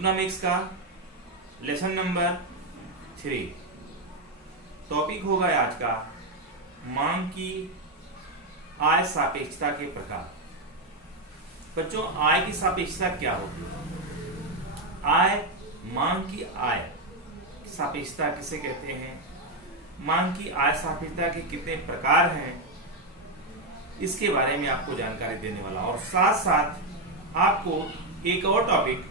Economics का lesson number 3। Topic होगा आज का मांग की आय सापेक्षता के प्रकार। बच्चों, आय की सापेक्षता क्या होती है? आय, मांग की आय सापेक्षता किसे कहते हैं? मांग की आय सापेक्षता के कितने प्रकार हैं, इसके बारे में आपको जानकारी देने वाला, और साथ साथ आपको एक और टॉपिक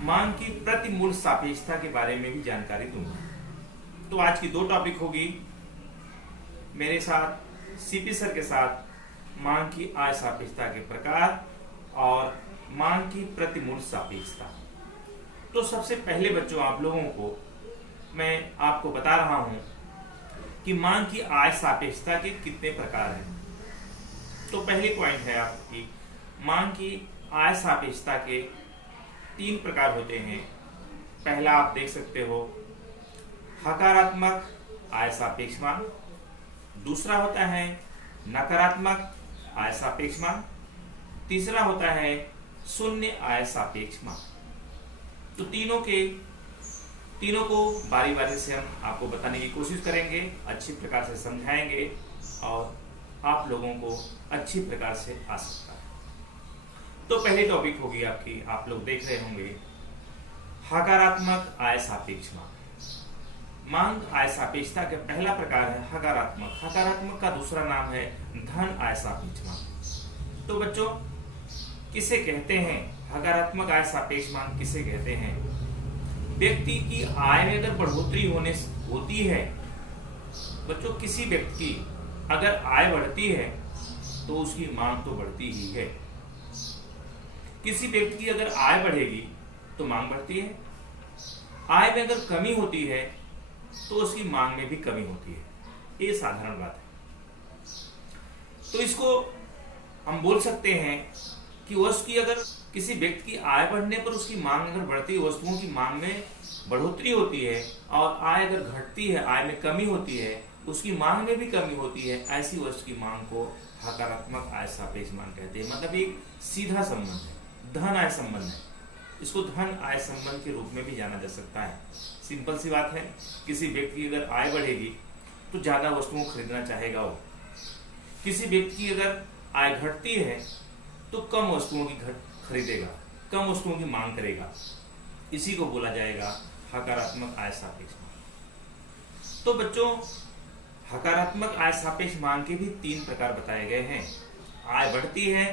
मांग की प्रतिमूल्य सापेक्षता के बारे में भी जानकारी दूंगा। तो आज की 2 टॉपिक होगी मेरे साथ, सीपी सर के साथ, मांग की आय सापेक्षता के प्रकार और मांग की प्रतिमूल्य सापेक्षता। तो सबसे पहले बच्चों, आप लोगों को मैं आपको बता रहा हूं कि मांग की आय सापेक्षता के कितने प्रकार हैं। तो पहले पॉइंट है आपकी, मांग की आय सापेक्षता के 3 प्रकार होते हैं। पहला आप देख सकते हो हकारात्मक आय सापेक्ष मांग, दूसरा होता है नकारात्मक आय सापेक्ष मांग, तीसरा होता है शून्य आय सापेक्ष मांग। तो तीनों को बारी बारी से हम आपको बताने की कोशिश करेंगे, अच्छी प्रकार से समझाएंगे और आप लोगों को अच्छी प्रकार से आ सकता है। तो पहली टॉपिक होगी आपकी, आप लोग देख रहे होंगे, हकारात्मक आय सापेक्ष मांग। मांग आय सापेक्षता का पहला प्रकार है हकारात्मक। हकारात्मक का दूसरा नाम है धन आय सापेक्ष मांग। तो बच्चों, किसे कहते हैं हकारात्मक आय सापेक्ष मांग? किसे कहते हैं? व्यक्ति की आय में अगर बढ़ोतरी होती है, बच्चों किसी व्यक्ति की अगर आय बढ़ती है तो उसकी मांग तो बढ़ती ही है। किसी व्यक्ति की अगर आय बढ़ेगी तो मांग बढ़ती है। आय में अगर कमी होती है तो उसकी मांग में भी कमी होती है। ये साधारण बात है। तो इसको हम बोल सकते हैं कि उसकी अगर किसी व्यक्ति की आय बढ़ने पर उसकी मांग अगर बढ़ती है, वस्तुओं की मांग में बढ़ोतरी होती है, और आय अगर घटती है, आय में कमी होती है, उसकी मांग में भी कमी होती है, ऐसी वस्तु की मांग को हकारात्मक आय सापेक्ष मांग कहते हैं। मतलब एक सीधा संबंध है, धन आय संबंध है। इसको धन आय संबंध के रूप में भी जाना जा सकता है। सिंपल सी बात है, किसी व्यक्ति की अगर आय बढ़ेगी तो ज्यादा वस्तुओं को खरीदना चाहेगा वो। किसी व्यक्ति की अगर आय घटती है तो कम वस्तुओं की खरीदेगा, कम वस्तुओं की मांग करेगा। इसी को बोला जाएगा हकारात्मक आय सापेक्ष मांग। तो बच्चों, हकारात्मक आय सापेक्ष मांग के भी 3 प्रकार बताए गए हैं। आय बढ़ती है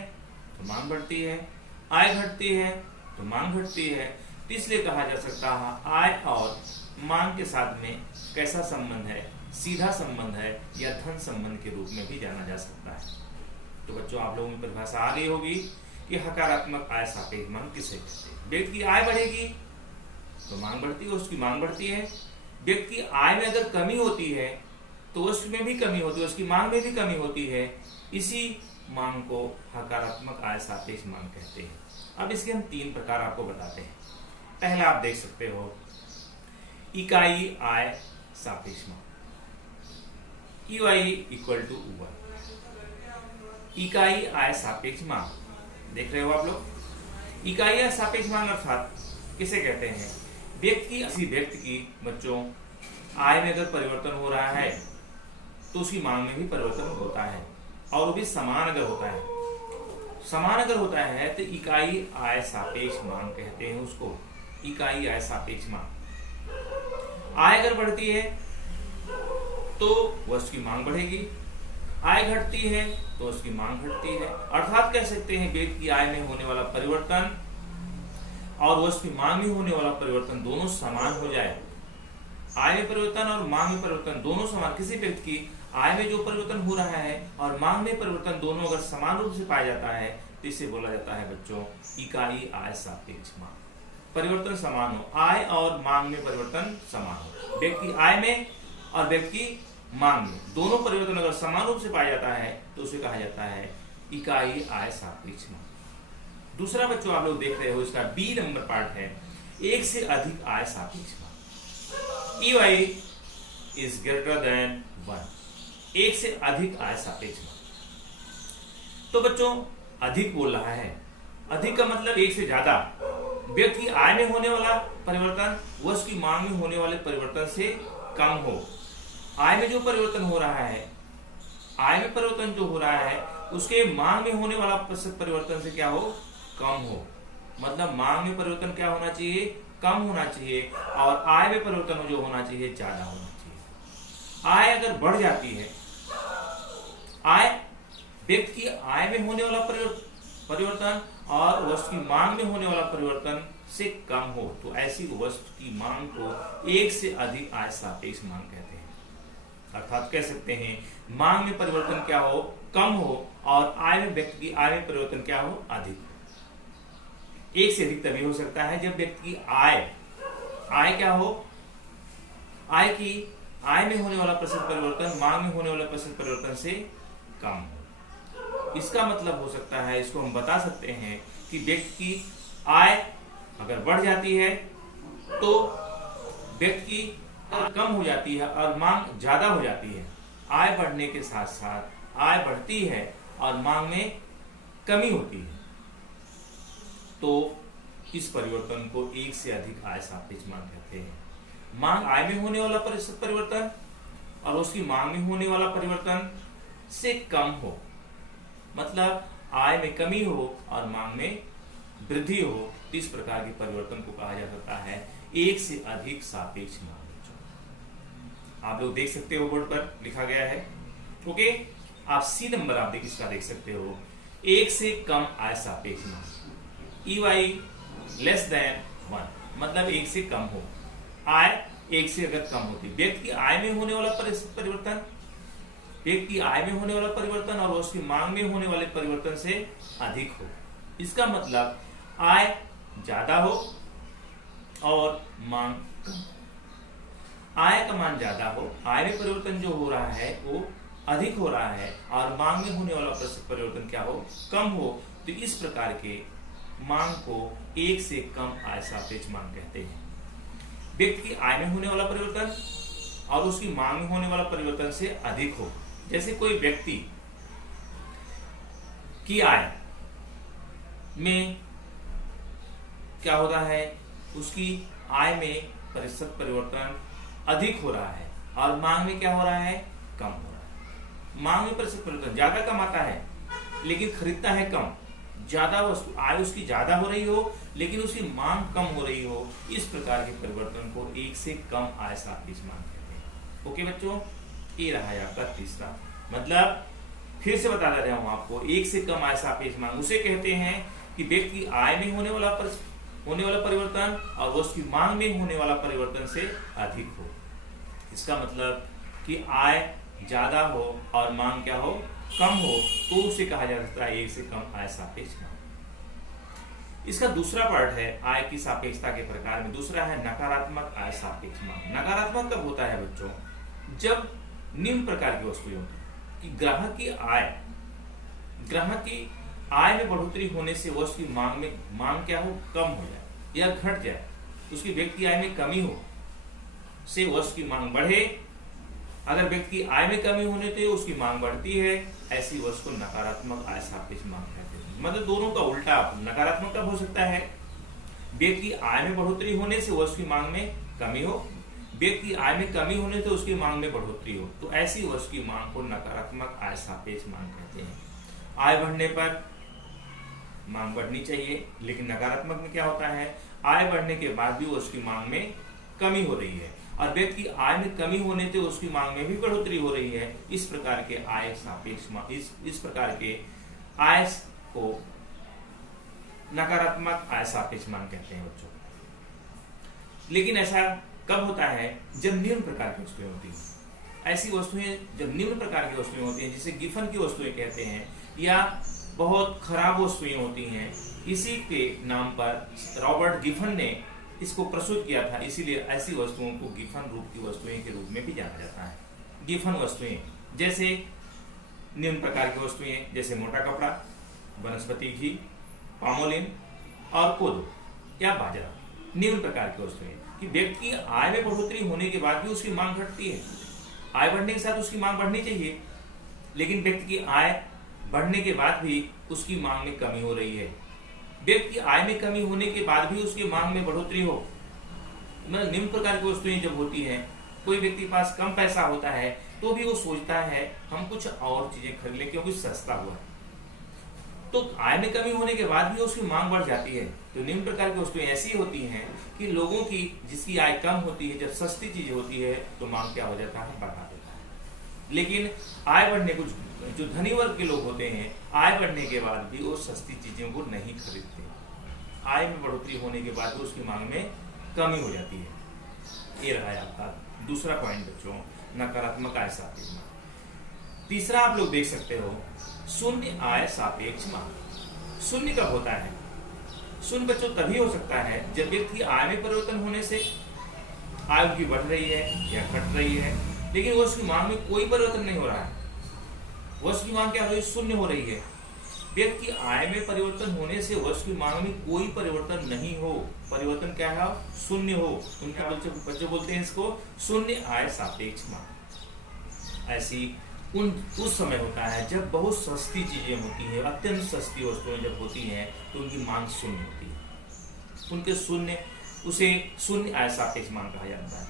तो मांग बढ़ती है, आय घटती है तो मांग घटती है। तो इसलिए कहा जा सकता है आय और मांग के साथ में कैसा संबंध है, सीधा संबंध है या धन संबंध के रूप में भी जाना जा सकता है। तो बच्चों, आप लोगों की परिभाषा आ गई होगी कि हकारात्मक आय सापेक्ष मांग किसे कहते हैं। व्यक्ति की आय बढ़ेगी तो मांग बढ़ती है, उसकी मांग बढ़ती है। व्यक्ति की आय में अगर कमी होती है तो उसमें भी कमी होती है, उसकी मांग में भी कमी होती है। इसी मांग को हकारात्मक आय सापेक्ष मांग कहते हैं। अब इसके हम 3 प्रकार आपको बताते हैं। पहला आप देख सकते हो इकाई आय सापेक्ष मांग, EY = 1। इकाई आय सापेक्ष मांग देख रहे हो आप लोग। इकाई आय सापेक्ष मांग अर्थात किसे कहते हैं? किसी व्यक्ति की बच्चों आय में अगर परिवर्तन हो रहा है तो उसकी मांग में भी परिवर्तन होता है, और वो भी समान अगर होता है। समान अगर होता है तो इकाई आय सापेक्ष मांग कहते हैं उसको, इकाई आय सापेक्ष मांग। आय अगर बढ़ती है तो वस्तु की मांग बढ़ेगी, आय घटती है तो उसकी मांग घटती है। अर्थात कह सकते हैं व्यक्ति की आय में होने वाला परिवर्तन और वस्तु की मांग में होने वाला परिवर्तन दोनों समान हो जाए। आय में परिवर्तन और मांग में परिवर्तन दोनों समान। किसी व्यक्ति की आय में जो परिवर्तन हो रहा है और मांग में परिवर्तन दोनों अगर समान रूप से पाया जाता है तो इसे बोला जाता है बच्चों इकाई आय सापेक्ष मांग। परिवर्तन समान हो, आय और मांग में परिवर्तन समान हो। व्यक्ति आय में और व्यक्ति मांग में दोनों परिवर्तन अगर समान रूप से पाया जाता है तो उसे कहा जाता है इकाई आय सापेक्ष मांग। दूसरा बच्चों आप लोग देख रहे हो, इसका बी नंबर पार्ट है एक से अधिक आय सापेक्ष मांग। EY > 1, एक से अधिक आय सापेक्ष मांग। तो बच्चों अधिक बोल रहा है, अधिक का मतलब एक से ज्यादा, व्यक्ति की आय में होने वाला परिवर्तन वस्तु की मांग में होने वाले परिवर्तन से कम हो। आय में जो परिवर्तन हो रहा है, आय में परिवर्तन जो हो रहा है उसके मांग में होने वाला परिवर्तन से क्या हो, कम हो। मतलब मांग में परिवर्तन क्या होना चाहिए, कम होना चाहिए, और आय में परिवर्तन जो होना चाहिए ज्यादा होना चाहिए। आय अगर बढ़ जाती है, आय व्यक्ति की आय में होने वाला परिवर्तन और वस्तु की मांग में होने वाला परिवर्तन से कम हो, तो ऐसी वस्तु की मांग को एक से अधिक आय सापेक्ष मांग कहते हैं। अर्थात कह सकते हैं मांग में परिवर्तन क्या हो, कम हो, और आय में व्यक्ति की आय में परिवर्तन क्या हो, अधिक हो। एक से अधिक तभी हो सकता है जब व्यक्ति की आय क्या हो, आय में होने वाला प्रतिशत परिवर्तन मांग में होने वाला प्रतिशत परिवर्तन से कम हो। इसका मतलब हो सकता है, इसको हम बता सकते हैं कि व्यक्ति की आय अगर बढ़ जाती है तो व्यक्ति की कम हो जाती है और मांग ज्यादा हो जाती है। आय बढ़ने के साथ साथ आय बढ़ती है और मांग में कमी होती है, तो इस परिवर्तन को एक से अधिक आय सापेक्ष मांग कहते हैं। मांग आय में होने वाला प्रतिशत परिवर्तन और उसकी मांग में होने वाला परिवर्तन से कम हो, मतलब आय में कमी हो और मांग में वृद्धि हो, इस प्रकार के परिवर्तन को कहा जा सकता है एक से अधिक सापेक्ष मांग। आप लोग देख सकते हो बोर्ड पर लिखा गया है। ओके, आप सी नंबर आप इसका देख सकते हो, एक से कम आय सापेक्ष मांग, EY लेस देन 1, मतलब एक से कम हो। आय एक से अगर कम होती, व्यक्ति की आय में होने वाला परिवर्तन, व्यक्ति की आय में होने वाला परिवर्तन और उसकी मांग में होने वाले परिवर्तन से अधिक हो। इसका मतलब आय ज्यादा हो और मांग कम। आय का मान ज्यादा हो, आय में परिवर्तन जो हो रहा है वो अधिक हो रहा है, और मांग में होने वाला परिवर्तन क्या हो, कम हो, तो इस प्रकार के मांग को एक से कम आय सापेक्ष मांग कहते हैं। व्यक्ति की आय में होने वाला परिवर्तन और उसकी मांग में होने वाला परिवर्तन से अधिक हो। जैसे कोई व्यक्ति की आय में क्या होता है, उसकी आय में प्रतिशत परिवर्तन अधिक हो रहा है और मांग में क्या हो रहा है, कम हो रहा है। मांग में प्रतिशत परिवर्तन ज्यादा कमाता है लेकिन खरीदता है कम, ज्यादा वस्तु आय उसकी ज्यादा हो रही हो लेकिन उसकी मांग कम हो रही हो, इस प्रकार के परिवर्तन को एक से कम आय सापेक्ष मांग कहते हैं। ओके बच्चों, ये रहा है आपका तीसरा। मतलब फिर से बता रहा हूं आपको, एक से कम आय सापेक्ष मांग उसे कहते हैं कि व्यक्ति की आय में होने वाला परिवर्तन और उसकी मांग में होने वाला परिवर्तन से अधिक हो। इसका मतलब कि आय ज्यादा हो और मांग क्या हो, कम हो, तो उसे कहा जा सकता है एक से कम आय सापेक्ष मांग। इसका दूसरा पार्ट है आय की सापेक्षता के प्रकार में, दूसरा है नकारात्मक आय सापेक्ष मांग। नकारात्मक कब होता है बच्चों, जब निम्न प्रकार की वस्तुएं होती है कि ग्राहक की आय में बढ़ोतरी होने से वस्तु की मांग क्या हो, कम हो जाए या घट जाए। उसकी व्यक्ति आय में कमी हो से वस्तु की मांग बढ़े, अगर व्यक्ति आय में कमी होने से उसकी मांग बढ़ती है, ऐसी वस्तु को नकारात्मक आय सापेक्ष मांग कहते हैं। मतलब दोनों का उल्टा। नकारात्मक कब हो सकता है, व्यक्ति आय में बढ़ोतरी होने से वस्तु की मांग में कमी हो, व्यक्ति आय में कमी होने से उसकी मांग में बढ़ोतरी हो, तो ऐसी वस्तु की मांग को नकारात्मक आय सापेक्ष मांग कहते हैं। आय बढ़ने पर मांग बढ़नी चाहिए, लेकिन नकारात्मक में क्या होता है, आय बढ़ने के बाद भी उसकी मांग में कमी हो रही है और व्यक्ति की आय में कमी होने से उसकी मांग में भी बढ़ोतरी हो रही है। इस प्रकार के आय सापेक्ष मांग, इस प्रकार के आय को नकारात्मक आय सापेक्ष मांग कहते हैं बच्चों। लेकिन ऐसा कब होता है, जब निम्न प्रकार की वस्तुएं होती हैं। ऐसी वस्तुएं जब निम्न प्रकार की वस्तुएं होती हैं, जिसे गिफन की वस्तुएं कहते हैं, या बहुत खराब वस्तुएं होती हैं, इसी के नाम पर रॉबर्ट गिफन ने इसको प्रस्तुत किया था, इसीलिए ऐसी वस्तुओं को गिफन रूप की वस्तुएं के रूप में भी जाना जाता है। गिफन वस्तुएं जैसे निम्न प्रकार की वस्तुएं, जैसे मोटा कपड़ा, वनस्पति घी, पामोलिन और कोदो या बाजरा, निम्न प्रकार की वस्तुएं कि व्यक्ति की आय में बढ़ोतरी होने के बाद भी उसकी मांग घटती है। आय बढ़ने के साथ उसकी मांग बढ़नी चाहिए, लेकिन व्यक्ति की आय बढ़ने के बाद भी उसकी मांग में कमी हो रही है। व्यक्ति की आय में कमी होने के बाद भी उसकी मांग में बढ़ोतरी हो, मतलब निम्न प्रकार की वस्तुएं जब होती हैं, कोई व्यक्ति के पास कम पैसा होता है तो भी वो सोचता है हम कुछ और चीजें खरीद लें क्योंकि सस्ता हुआ है। तो आय में कमी होने के बाद भी उसकी मांग बढ़ जाती है। तो निम्न प्रकार की वस्तुएं ऐसी होती हैं कि लोगों की जिसकी आय कम होती है, जब सस्ती चीज होती है तो मांग क्या हो जाता है, बढ़ा देता है। लेकिन आय बढ़ने को जो धनी वर्ग के लोग होते हैं, आय बढ़ने के बाद भी वो सस्ती चीजों को नहीं खरीदते। आय में बढ़ोतरी होने के बाद भी उसकी मांग में कमी हो जाती है। ये रहा है आपका दूसरा पॉइंट बच्चों, नकारात्मक आय सापेक्ष मांग। तीसरा आप लोग देख सकते हो, शून्य आय सापेक्ष मांग। शून्य कब होता है? शून्य बच्चों तभी हो सकता है जब व्यक्ति आय में परिवर्तन होने से आय उनकी बढ़ रही है या घट रही है, लेकिन वो उसकी मांग में कोई परिवर्तन नहीं हो रहा है। वो उसकी मांग क्या हो रही है? शून्य हो रही है। व्यक्ति आय में परिवर्तन होने से वर्ष की मांग में कोई परिवर्तन नहीं हो, परिवर्तन क्या है? शून्य हो। उनके बच्चे बोलते हैं इसको शून्य आय सापेक्ष मांग। ऐसी उस समय होता है जब बहुत सस्ती चीजें होती हैं, अत्यंत सस्ती वस्तुएं जब होती हैं तो उनकी मांग शून्य होती है। उसे शून्य आय सापेक्ष मांग कहा जाता है।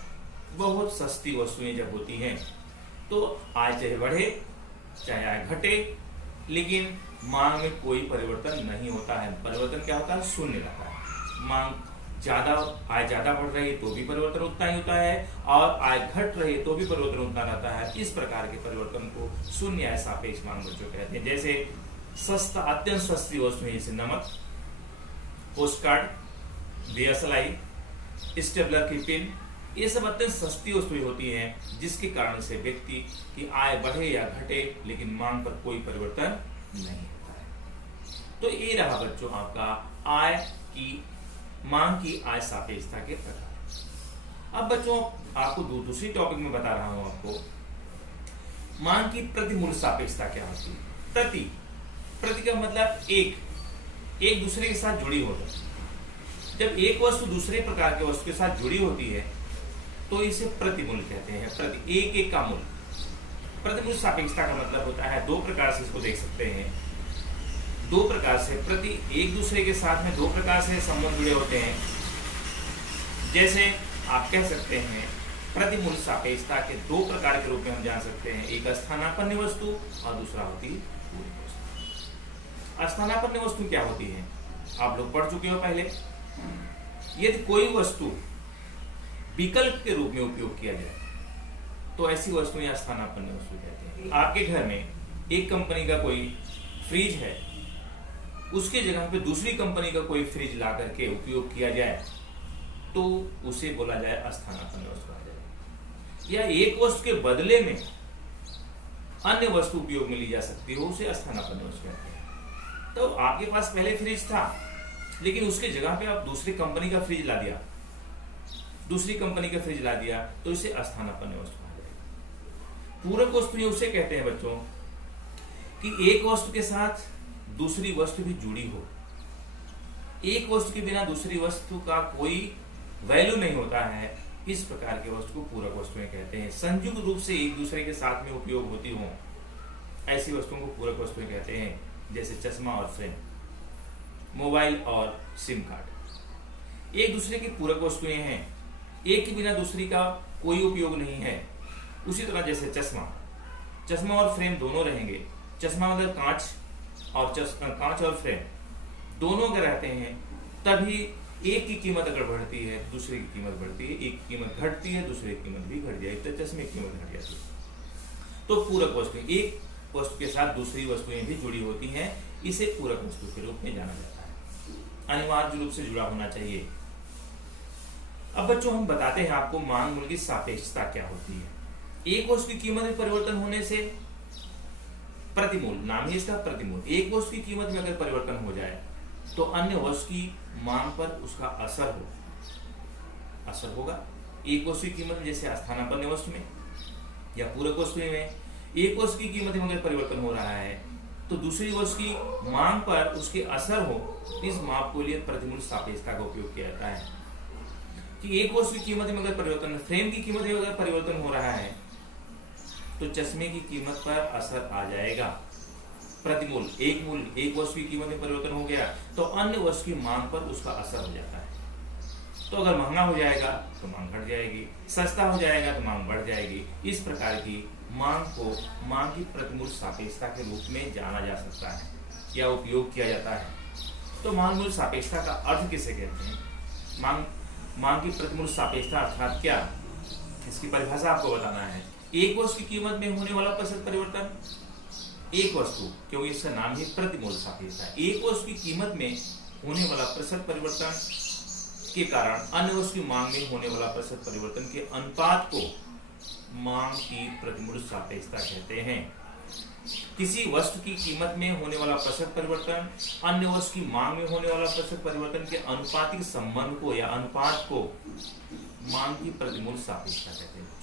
बहुत सस्ती वस्तुएं जब होती हैं तो आय चाहे बढ़े चाहे आय घटे, लेकिन मांग में कोई परिवर्तन नहीं होता है। परिवर्तन क्या होता है? शून्य रहता है। मांग ज्यादा, आय ज्यादा बढ़ रही है तो भी परिवर्तन उतना ही होता है, और आय घट रही है तो भी परिवर्तन उतना रहता है। इस प्रकार के परिवर्तन को शून्य आय सापेक्ष मांग बच्चों कहते हैं। जैसे सस्ता, अत्यंत सस्ती वस्तुएं जैसे नमक, पोस्ट कार्ड, दियासलाई, स्टेपलर की पिन, ये सब अत्यंत सस्ती वस्तुएं होती हैं जिसके कारण से व्यक्ति की आय बढ़े या घटे लेकिन मांग पर कोई परिवर्तन नहीं होता है। तो ये रहा बच्चों आपका आय की, मांग की आय सापेक्षता के प्रकार। अब बच्चों आपको दूसरी टॉपिक में बता रहा हूं आपको, मांग की प्रतिमूल्य सापेक्षता क्या होती है। प्रति का मतलब एक दूसरे के साथ जुड़ी होती है। जब एक वस्तु दूसरे प्रकार के वस्तु के साथ जुड़ी होती है तो इसे प्रतिमूल्य कहते हैं। प्रति, एक का मूल्य। प्रतिमूल्य सापेक्षता का मतलब होता है, दो प्रकार से इसको देख सकते हैं। दो प्रकार से प्रति, एक दूसरे के साथ में दो प्रकार से संबंध जुड़े होते हैं। जैसे आप कह सकते हैं प्रतिमूल्य सापेक्षता के दो प्रकार के रूप में हम जान सकते हैं, एक स्थानापन्न वस्तु और दूसरा होती है पूरक वस्तु। स्थानापन्न वस्तु क्या होती है? आप लोग पढ़ चुके हो पहले। यदि कोई वस्तु विकल्प के रूप में उपयोग किया जाए तो ऐसी वस्तुएं स्थानापन्न वस्तु कहते हैं। आपके घर में एक कंपनी का कोई फ्रिज है, उसके जगह पे दूसरी कंपनी का कोई फ्रिज ला करके उपयोग किया जाए तो उसे बोला जाए स्थानापन्न वस्तु कहा जाए। या एक वस्तु के बदले में अन्य वस्तु उपयोग में ली जा सकती हो, उसे स्थानापन्न वस्तु कहते हैं। तो आपके पास पहले फ्रिज था लेकिन उसके जगह पे आप दूसरी कंपनी का फ्रिज ला दिया, तो इसे स्थानापन्न वस्तु कहा जाएगा। पूरक वस्तु उसे कहते हैं बच्चों कि एक वस्तु के साथ दूसरी वस्तु भी जुड़ी हो। एक वस्तु के बिना दूसरी वस्तु का कोई वैल्यू नहीं होता है। इस प्रकार के वस्तु को पूरक वस्तुएं कहते हैं। संयुक्त रूप से एक दूसरे के साथ में उपयोग होती हो, ऐसी वस्तुओं को पूरक वस्तुएं कहते हैं। जैसे चश्मा और फ्रेम, मोबाइल और सिम कार्ड, एक दूसरे की पूरक वस्तुएं हैं, एक के बिना दूसरी का कोई उपयोग नहीं है। उसी तरह जैसे चश्मा और फ्रेम दोनों रहेंगे। चश्मा मतलब कांच और फ्रेम दोनों अगर रहते हैं तभी एक की कीमत अगर बढ़ती है दूसरे की कीमत बढ़ती है, एक की कीमत घटती है दूसरे की कीमत भी घट जाएगी, तो चश्मे की कीमत घट जाती है। तो पूरक वस्तु, एक वस्तु के साथ दूसरी वस्तुएं भी जुड़ी होती हैं, इसे पूरक वस्तु के रूप में जाना जाता है। अनिवार्य रूप से जुड़ा होना चाहिए। अब बच्चों हम बताते हैं आपको मांग मूल्य की सापेक्षता क्या होती है। एक वस्तु की कीमत में परिवर्तन होने से प्रतिमूल्य, नाम ही इसका प्रतिमूल्य। एक वस्तु की कीमत में अगर परिवर्तन हो जाए तो अन्य वस्तु की मांग पर उसका असर होगा। एक वस्तु की कीमत में, जैसे स्थानापन्न वस्तु में या पूरक वस्तु में, एक वस्तु की कीमत में अगर परिवर्तन हो रहा है तो दूसरी वस्तु की मांग पर उसके असर हो, इस माप के लिए प्रतिमूल्य सापेक्षता का उपयोग किया जाता है। कि एक वस्तु की कीमत में अगर परिवर्तन, फ्रेम की कीमत में अगर परिवर्तन हो रहा है तो चश्मे की कीमत पर असर आ जाएगा। प्रतिमूल, एक वस्तु की कीमत में परिवर्तन हो गया तो अन्य वस्तु की मांग पर उसका असर हो जाता है। तो अगर महंगा हो जाएगा तो मांग घट जाएगी, सस्ता हो जाएगा तो मांग बढ़ जाएगी। इस प्रकार की मांग को मांग की प्रतिमूल सापेक्षता के रूप में जाना जा सकता है या उपयोग किया जाता है। तो मांग मूल्य सापेक्षता का अर्थ किसे कहते हैं? मांग की प्रतिमूल सापेक्षता अर्थात क्या, इसकी परिभाषा आपको बताना है। एक वस्तु की कीमत में होने वाला प्रतिशत परिवर्तन, एक वस्तु, क्योंकि इसका नाम ही प्रतिमूल सापेक्षता है, एक वस्तु की कीमत में होने वाला प्रतिशत परिवर्तन के कारण अन्य वस्तु की मांग में होने वाला प्रतिशत परिवर्तन के अनुपात को मांग की प्रतिमूल सापेक्षता कहते हैं। किसी वस्तु की कीमत में होने वाला प्रतिशत परिवर्तन अन्य वस्तु की मांग में होने वाला प्रतिशत परिवर्तन के अनुपातिक संबंध को या अनुपात को मांग की प्रतिमूल सापेक्षता कहते हैं।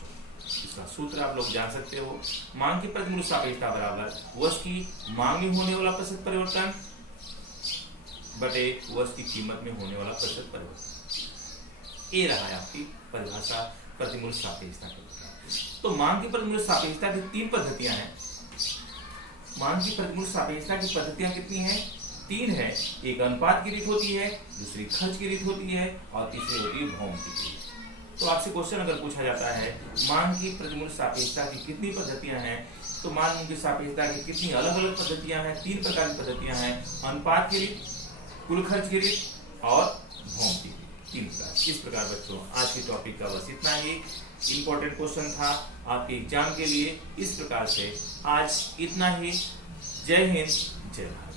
इसका सूत्र आप लोग जान सकते हो, मांग की प्रतिमूल सापेक्षता बराबर वस्तु की मांग में होने वाला प्रतिशत परिवर्तन बटे वस्तु की कीमत में होने वाला प्रतिशत परिवर्तन। ये रहा है आपकी परिभाषा प्रतिमूल सापेक्षता की। तो मांग की प्रतिमूल सापेक्षता की 3 पद्धतियां हैं। मांग की प्रतिमूल सापेक्षता की पद्धतियां कितनी हैं? 3 है। एक अनुपात की रीत होती है, दूसरी खर्च की रीत होती है और तीसरी होती है भौमिक की रीत। तो आपसे क्वेश्चन अगर पूछा जाता है मांग की प्रतिमूल सापेक्षता की कितनी पद्धतियां हैं, तो मांग की सापेक्षता की कितनी अलग अलग पद्धतियां हैं? 3 प्रकार की पद्धतियां हैं, अनुपात की रीत, कुल खर्च की रीत और भौमिक की रीत। 3 प्रकार। इस प्रकार बच्चों आज के टॉपिक का बस इतना ही इंपॉर्टेंट क्वेश्चन था आपके एग्जाम के लिए। इस प्रकार से आज इतना ही। जय हिंद, जय भारत।